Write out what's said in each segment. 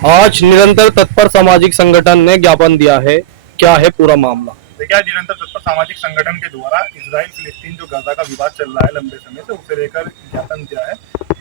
आज निरंतर तत्पर सामाजिक संगठन ने ज्ञापन दिया है, क्या है पूरा मामला? देखिए, आज निरंतर तत्पर सामाजिक संगठन के द्वारा इजराइल फिलिस्तीन जो गाजा का विवाद चल रहा है लंबे समय से, उसे लेकर ज्ञापन दिया है।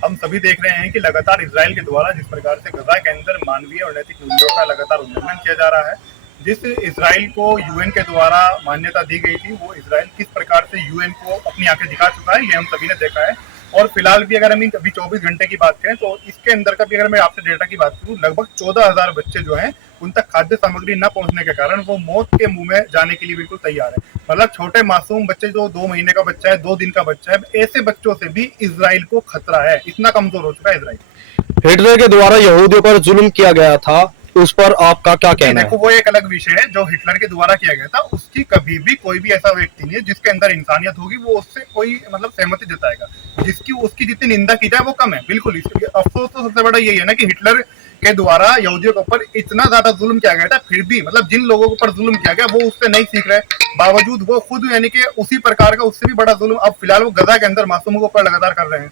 हम सभी देख रहे हैं कि लगातार इजराइल के द्वारा जिस प्रकार से गाजा के अंदर मानवीय और नैतिक मूल्यों का लगातार उल्लंघन किया जा रहा है, जिस इजराइल को यूएन के द्वारा मान्यता दी गई थी, वो इजराइल किस प्रकार से यूएन को अपनी आंखें दिखा चुका है, ये हम सभी ने देखा है। और फिलहाल भी अगर हम अभी 24 घंटे की बात करें तो इसके अंदर का भी अगर मैं आपसे डेटा की बात करूं, लगभग 14,000 बच्चे जो हैं उन तक खाद्य सामग्री न पहुंचने के कारण वो मौत के मुंह में जाने के लिए बिल्कुल तैयार है। मतलब छोटे मासूम बच्चे, जो 2 महीने का बच्चा है, 2 दिन का बच्चा है, ऐसे बच्चों से भी इजराइल को खतरा है। इतना कमजोर हो चुका है इजराइल। हिटलर के द्वारा यहूदियों पर जुल्म किया गया था, उस पर आपका क्या कहना है? देखो, वो एक अलग विषय है। जो हिटलर के द्वारा किया गया था, उसकी कभी भी कोई भी ऐसा व्यक्ति नहीं है जिसके अंदर इंसानियत होगी वो उससे कोई मतलब सहमति जताएगा। जिसकी उसकी जितनी निंदा की जाए वो कम है। बिल्कुल, इसलिए अफसोस तो सबसे बड़ा यही है ना कि हिटलर के द्वारा यहूदियों के ऊपर इतना ज्यादा जुल्म किया गया था, फिर भी मतलब जिन लोगों के ऊपर जुल्म किया गया वो उससे नहीं सीख रहे, बावजूद वो खुद यानी कि उसी प्रकार का उससे भी बड़ा जुल्म अब फिलहाल वो गजा के अंदर मासूमों के ऊपर लगातार कर रहे हैं।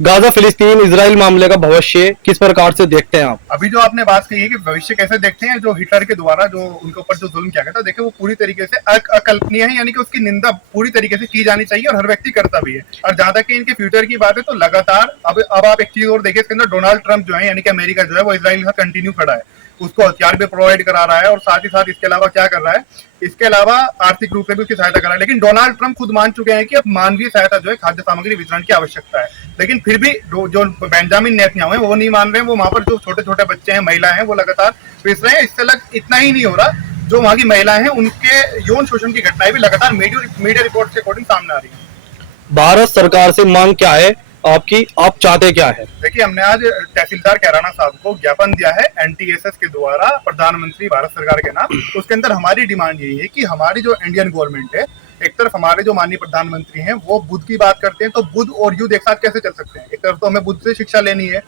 गाजा फिलिस्तीन इजराइल मामले का भविष्य किस प्रकार से देखते हैं आप? अभी जो आपने बात कही है कि भविष्य कैसे देखते हैं, जो हिटलर के द्वारा जो उनके ऊपर जो जुल्म किया गया था, देखिए वो पूरी तरीके से अकल्पनीय है। यानी कि उसकी निंदा पूरी तरीके से की जानी चाहिए और हर व्यक्ति करता भी है। और जहां तक कि इनके फ्यूचर की बात है तो लगातार अब आप एक चीज और देखिए, इसके अंदर डोनाल्ड ट्रंप जो है यानी कि अमेरिका जो है वो इजराइल का कंटिन्यू खड़ा है, उसको हथियार भी प्रोवाइड करा रहा है और साथ ही साथ इसके अलावा क्या कर रहा है, इसके अलावा आर्थिक रूप से भी उसकी सहायता कर रहा है। लेकिन डोनाल्ड ट्रंप खुद मान चुके हैं कि अब मानवीय सहायता जो है, खाद्य सामग्री वितरण की आवश्यकता है। लेकिन फिर भी जो बेंजामिन नेतन्याहू है वो नहीं मान रहे हैं। वो वहां पर जो छोटे छोटे बच्चे हैं, महिला हैं, वो लगातार पिस रहे हैं। इससे इतना ही नहीं हो रहा, जो वहां की महिलाएं हैं उनके यौन शोषण की घटनाएं भी लगातार मीडिया रिपोर्ट के अकॉर्डिंग सामने आ रही है। भारत सरकार से मांग क्या है आपकी, आप चाहते क्या है? देखिए, हमने आज तहसीलदार कैराना साहब को ज्ञापन दिया है एनटीएसएस के द्वारा प्रधानमंत्री भारत सरकार के नाम। उसके अंदर हमारी डिमांड यही है कि हमारी जो इंडियन गवर्नमेंट है, एक तरफ हमारे जो माननीय प्रधानमंत्री हैं वो बुद्ध की बात करते हैं, तो बुद्ध और युद्ध एक साथ कैसे चल सकते हैं? एक तरफ तो हमें बुद्ध से शिक्षा लेनी है।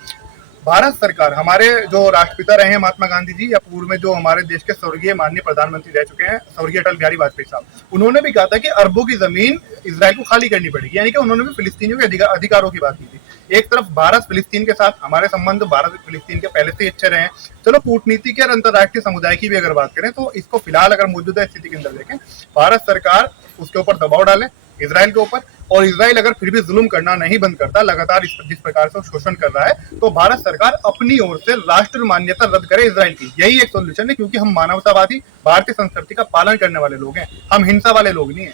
भारत सरकार, हमारे जो राष्ट्रपिता रहे हैं महात्मा गांधी जी, या पूर्व में जो हमारे देश के स्वर्गीय माननीय प्रधानमंत्री रह चुके हैं स्वर्गीय अटल बिहारी वाजपेयी साहब, उन्होंने भी कहा था कि अरबों की जमीन इजराइल को खाली करनी पड़ेगी। यानी कि उन्होंने भी फिलिस्तीनियों के अधिकारों की बात की थी। एक तरफ भारत फिलिस्तीन के साथ, हमारे संबंध भारत फिलिस्तीन के पहले से अच्छे रहे हैं। चलो, कूटनीति के और अंतर्राष्ट्रीय समुदाय की भी अगर बात करें तो इसको फिलहाल अगर मौजूदा स्थिति के अंदर देखें, भारत सरकार उसके ऊपर दबाव डाले इजराइल के ऊपर, और इजराइल अगर फिर भी जुल्म करना नहीं बंद करता, लगातार जिस प्रकार से शोषण कर रहा है, तो भारत सरकार अपनी ओर से राष्ट्र मान्यता रद्द करे इजराइल की। यही एक सोल्यूशन है, क्योंकि हम मानवतावादी भारतीय संस्कृति का पालन करने वाले लोग हैं, हम हिंसा वाले लोग नहीं है।